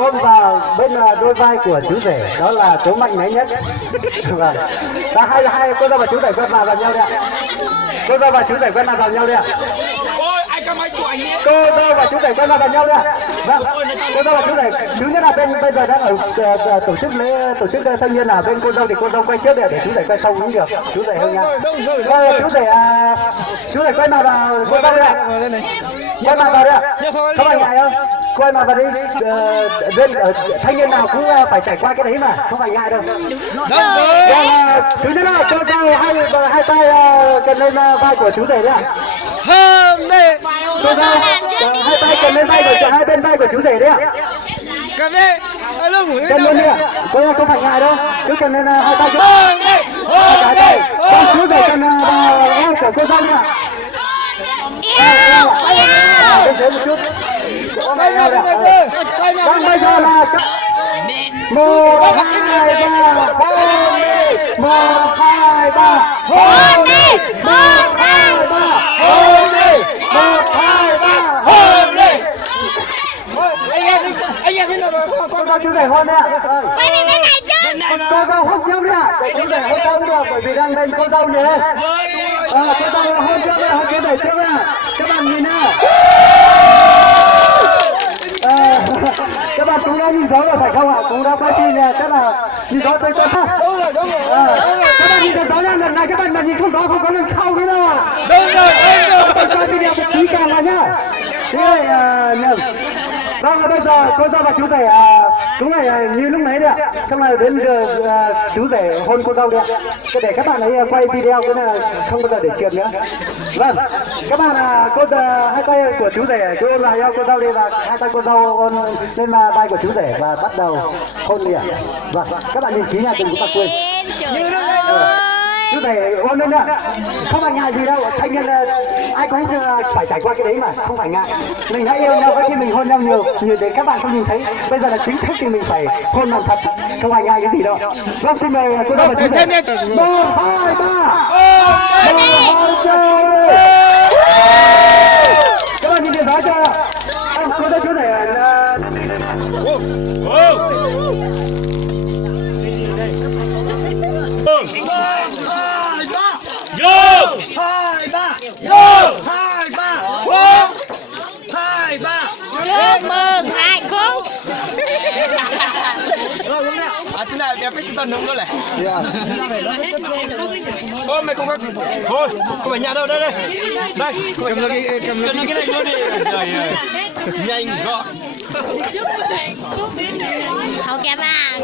ôm vào bên đôi vai của chú rể, đó là cố mạnh mẽ nhất. Vâng. Và hai cô dâu và chú rể quen vào nhau đi ạ. Cô dâu và chú rể quen vào nhau đi ạ. Cô dâu và chú rể quen vào nhau đi ạ. Vâng. Cô dâu và chú rể, thứ nhất là bên bây giờ đang ở tổ chức thanh niên là bên cô dâu thì cô dâu quay trước để chú rể quay sau cũng được. Chú rể hơn nha. Chú rể quay mặt vào cô dâu đi ạ. Quay mặt vào đi ạ. Không phải ngại không? Quay mặt vào đi. Bên thanh niên nào cũng phải trải qua cái đấy mà, không phải ngại đâu. Thứ nhất là cho dâu hai tay cần lên vai của chú rể đấy ạ. Cho dâu hai tay cần lên vai của hai bên vai của chú rể đấy ạ. Cần lên đi ạ. Không phải ngại đâu. Cứ cần lên hai tay chú. Hai tay. Chú rể cần vào eo của cô dâu đi ạ. Bên dưới một chút. Vâng, bây giờ là 1, 2, 3, hôn đi. 1, 2, 3, hôn đi. 1, 2, 3, hôn đi. 1, 2, 3, hôn đi. Anh em biết là con dâu chú rể hôn đấy ạ. Quay về bên này chứ. Cô dâu hôn trước đi ạ. Chú rể hôn sau được bởi vì đang bên cô dâu nhiều hơn. Cô dâu hôn trước đi, hôn chú rể trước đi ạ. Các bạn nhìn nè. Các bạn cũng đã nhìn rõ rồi phải không ạ? Cũng đã quay phim nè, chắc là nhìn rõ tôi không? Đúng rồi. Các bạn nhìn rõ nha, lần này các bạn mà nhìn không rõ không có lần sau nữa đâu ạ. Đúng rồi. Tôi quay video một tí càng là nhá. Thế này nhầm. Vâng, bây giờ cô dâu và chú rể cũng phải như lúc nãy đấy ạ. Xong rồi đến giờ chú rể hôn cô dâu đấy ạ. Để các bạn ấy quay video cái này không bao giờ để truyền nữa. Vâng, các bạn hai tay của chú rể cứ ôn lại cô dâu đi và hai tay cô dâu ôn lên vai của chú rể và bắt đầu hôn đi ạ. Vâng, các bạn nhìn kỹ nha, đừng có quên. Như lúc nãy chú rể ôn lên ạ. Không phải ngại gì đâu, thanh niên ai cũng phải trải qua cái đấy mà, không phải ngại. Mình đã yêu nhau khi mình hôn nhau nhiều để các bạn không nhìn thấy. Bây giờ là chính thức thì mình phải hôn làm thật, không phải ngại cái gì đâu. Vâng, xin mời cô dâu và chú rể. 1, 2, 3. Các bạn nhìn thấy rõ chưa? Cô dâu chú rể Chúc mừng hạnh phúc. Thế nào đẹp cái tần không đó này. Ôi mày không có. Thôi, không phải nhà đâu đây. Đây, cầm lên cái này luôn đi. Trời ơi. Nhanh gọn. Ok ba.